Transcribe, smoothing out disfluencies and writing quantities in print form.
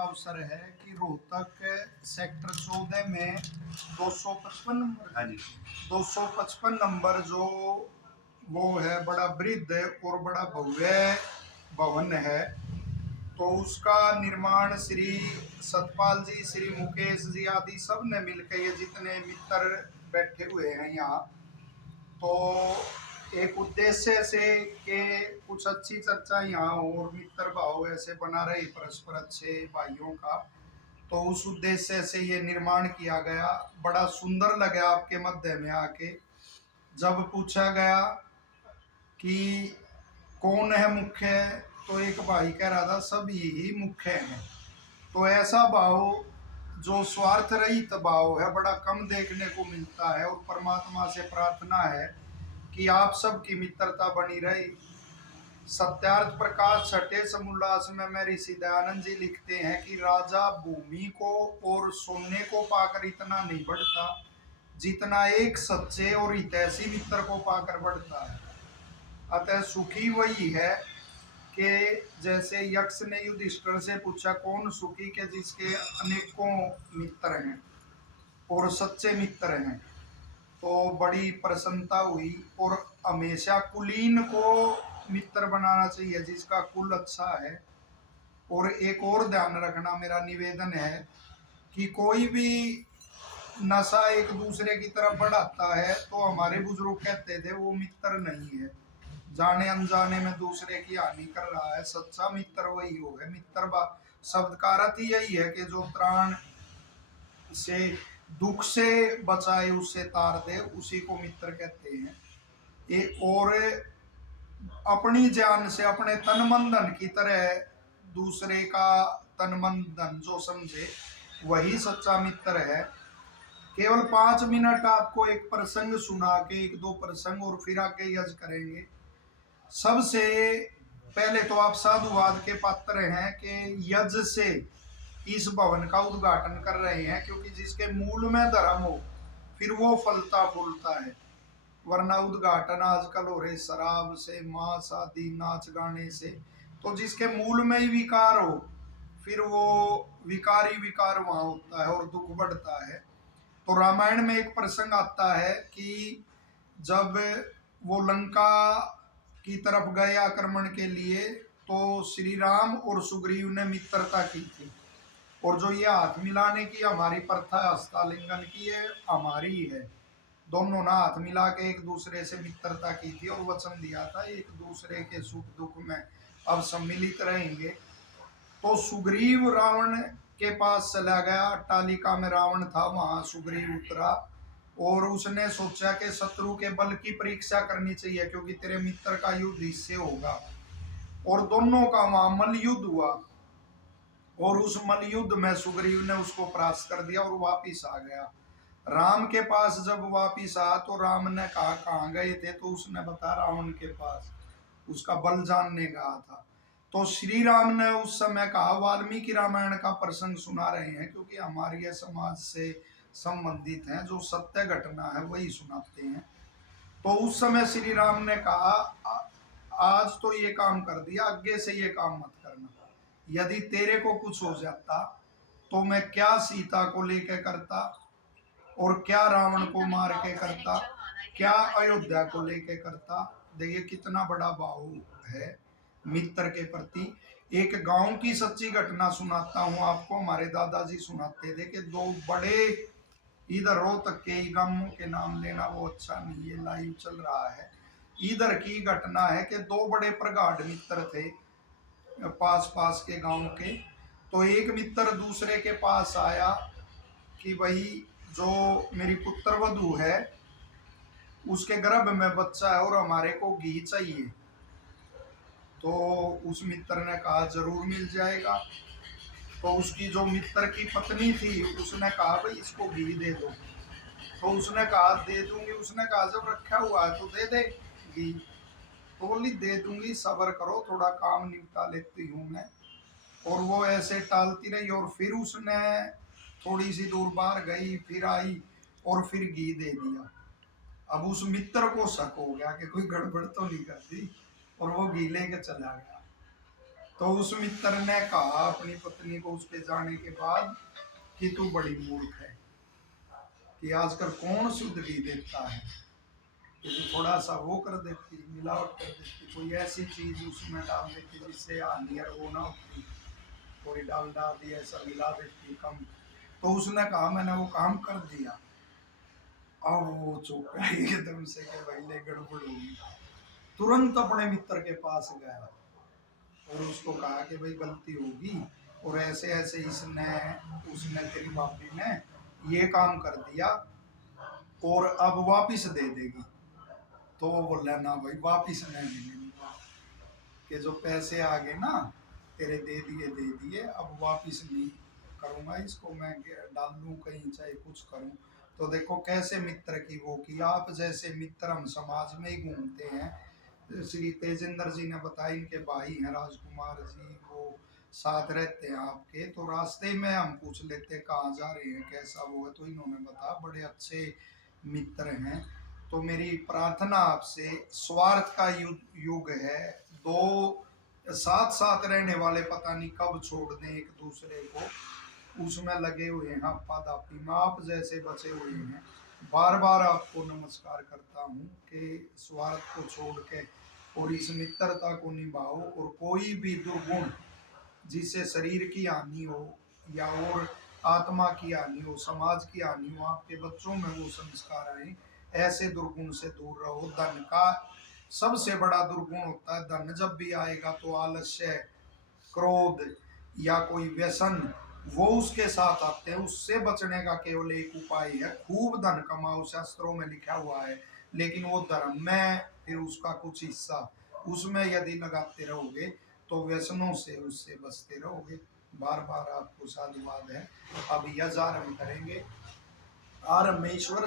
का अवसर है कि रोहतक सेक्टर 14 में 255 नंबर, हाँ जी, 255 नंबर जो वो है बड़ा वृद्ध और बड़ा भव्य भवन है, तो उसका निर्माण श्री सतपाल जी, श्री मुकेश जी आदि सब ने मिलकर, ये जितने मित्र बैठे हुए हैं यहाँ, तो एक उद्देश्य से कि कुछ अच्छी चर्चा यहाँ और मित्र भाव ऐसे बना रहे परस्पर अच्छे भाइयों का, तो उस उद्देश्य से ये निर्माण किया गया। बड़ा सुंदर लगा आपके मध्य में आके। जब पूछा गया कि कौन है मुख्य, तो एक भाई कह रहा था सभी ही मुख्य हैं। तो ऐसा भाव जो स्वार्थ रहित भाव है बड़ा कम देखने को मिलता है, और परमात्मा से प्रार्थना है कि आप सबकी मित्रता बनी रहे। सत्यार्थ प्रकाश छठे समुल्लास में ऋषि दयानंद जी लिखते हैं कि राजा भूमि को और सोने को पाकर इतना नहीं बढ़ता जितना एक सच्चे और हितैषी मित्र को पाकर बढ़ता है। अतः सुखी वही है कि जैसे यक्ष ने युधिष्ठिर से पूछा कौन सुखी के जिसके अनेकों मित्र हैं और सच्चे मित्र हैं, तो बड़ी प्रसन्नता हुई। और हमेशा कुलीन को मित्र बनाना चाहिए जिसका कुल अच्छा है। और एक और ध्यान रखना, मेरा निवेदन है कि कोई भी नशा एक दूसरे की तरफ बढ़ाता है तो हमारे बुजुर्ग कहते थे वो मित्र नहीं है, जाने अनजाने में दूसरे की हानि कर रहा है। सच्चा मित्र वही हो है। मित्र शब्द का अर्थ ही यही है कि जो प्राण से दुख से बचाए, उससे तार दे, उसी को मित्र कहते हैं। और अपनी जान से अपने तन मन धन की तरह दूसरे का तन मन धन जो समझे वही सच्चा मित्र है। केवल 5 मिनट आपको एक प्रसंग सुना के, एक दो प्रसंग, और फिर आके यज करेंगे। सबसे पहले तो आप साधुवाद के पात्र हैं कि यज से इस भवन का उद्घाटन कर रहे हैं, क्योंकि जिसके मूल में धर्म हो फिर वो फलता फूलता है। वरना उद्घाटन आजकल हो रहे शराब से, मांस आदि, नाच गाने से। तो जिसके मूल में ही विकार हो फिर वो विकारी विकार वहां होता है और दुख बढ़ता है। तो रामायण में एक प्रसंग आता है कि जब वो लंका की तरफ गए आक्रमण के लिए, तो श्री राम और सुग्रीव ने मित्रता की थी। और जो ये हाथ मिलाने की हमारी प्रथा है, हस्तालिंगन की, ये हमारी है। दोनों ने हाथ मिला के एक दूसरे से मित्रता की थी और वचन दिया था एक दूसरे के सुख दुख में अब सम्मिलित रहेंगे। तो सुग्रीव रावण के पास चला गया। अट्टालिका में रावण था, वहां सुग्रीव उतरा और उसने सोचा कि शत्रु के बल की परीक्षा करनी चाहिए, क्योंकि तेरे मित्र का युद्ध इससे होगा। और दोनों का वहां मल युद्ध हुआ, और उस मल युद्ध में सुग्रीव ने उसको परास्त कर दिया और वापिस आ गया। राम के पास जब वापिस आया तो राम ने कहा कहाँ गए थे, तो उसने बताया रावण के पास, उसका बल जानने गया था। तो श्री राम ने उस समय कहा, वाल्मीकि रामायण का प्रसंग सुना रहे हैं क्योंकि हमारे समाज से संबंधित हैं, जो सत्य घटना है वही सुनाते हैं। तो उस समय श्री राम ने कहा, आज तो ये काम कर दिया, आगे से ये काम मत करना। यदि तेरे को कुछ हो जाता तो मैं क्या सीता को लेके करता और क्या रावण को मार के करता, क्या अयोध्या को लेके करता। देखिए कितना बड़ा भाव है मित्र के प्रति। एक गांव की सच्ची घटना सुनाता हूं आपको। हमारे दादाजी सुनाते थे कि दो बड़े, इधर रोहतक के गांवों के नाम लेना वो अच्छा नहीं, ये लाइव चल रहा है। इधर की घटना है कि दो बड़े प्रगाढ़ मित्र थे पास पास के गांव के। तो एक मित्र दूसरे के पास आया कि भाई जो मेरी पुत्र वधू है उसके गर्भ में बच्चा है और हमारे को घी चाहिए। तो उस मित्र ने कहा जरूर मिल जाएगा। तो उसकी जो मित्र की पत्नी थी उसने कहा भाई इसको घी दे दो। तो उसने कहा दे दूंगी। उसने कहा जब रखा हुआ है तो दे दे घी। तो बोली दे दूंगी, सब्र करो, थोड़ा काम निपटा लेती हूँ मैं। और वो ऐसे टालती रही और फिर उसने थोड़ी सी दूर बाहर गई, फिर आई और फिर घी दे दिया। अब उस मित्र को शक हो गया कि कोई गड़बड़ तो नहीं करती, और वो घी लेके चला गया। तो उस मित्र ने कहा अपनी पत्नी को उसके जाने के बाद कि तू बड़ी मूर्ख है, कि आजकल कौन शुद्ध घी देता है, कि तू थोड़ा सा वो कर देती, मिलावट कर देती, कोई ऐसी चीज उसमें डाल देती जिससे हानियर वो ना होती, कोई डालडा भी ऐसा मिला देती कम। तो उसने कहा मैंने वो काम कर दिया। अब वो चुप एकदम से कि भाई ले गड़बड़ होगी। तुरंत अपने मित्र के पास गया और उसको कहा कि भाई गलती होगी और ऐसे ऐसे इसने उसने तेरी भाभी ने ये काम कर दिया और अब वापिस दे देगी। तो वो बोला ना भाई वापिस नहीं मिलेंगे, कि जो पैसे आ गए ना तेरे दे दिए, अब वापिस नहीं करूँगा इसको, मैं डाल लूँ कहीं चाहे कुछ करूँ। तो देखो कैसे मित्र की वो की। आप जैसे मित्र हम समाज में ही घूमते हैं। श्री तेजेंद्र जी ने बताया इनके भाई हैं राजकुमार जी, वो साथ रहते हैं आपके, तो रास्ते में हम पूछ लेते कहाँ जा रहे हैं कैसा वो है, तो इन्होंने बताया बड़े अच्छे मित्र हैं। तो मेरी प्रार्थना आपसे, स्वार्थ का युग है, दो साथ साथ रहने वाले पता नहीं कब छोड़ दें एक दूसरे को, उसमें लगे हुए हैं आपाधापी में। आप जैसे बचे हुए हैं, बार बार आपको नमस्कार करता हूँ कि स्वार्थ को छोड़ के और इस मित्रता को निभाओ, और कोई भी दुर्गुण जिससे शरीर की हानि हो या और आत्मा की हानि हो, समाज की हानि हो, आपके बच्चों में वो संस्कार आए, ऐसे दुर्गुण से दूर रहो। धन का सबसे बड़ा दुर्गुण होता है, धन जब भी आएगा तो आलस्य, क्रोध या कोई व्यसन वो उसके साथ आते हैं। उससे बचने का केवल एक उपाय है, खूब धन कमाओ, शास्त्रों में लिखा हुआ है, लेकिन वो धर्म में फिर उसका कुछ हिस्सा उसमें यदि लगाते रहोगे तो व्यसनों से उससे बचते रहोगे। बार बार आपको साधुवाद है। अब यज आरंभ करेंगे। आरंभ में ईश्वर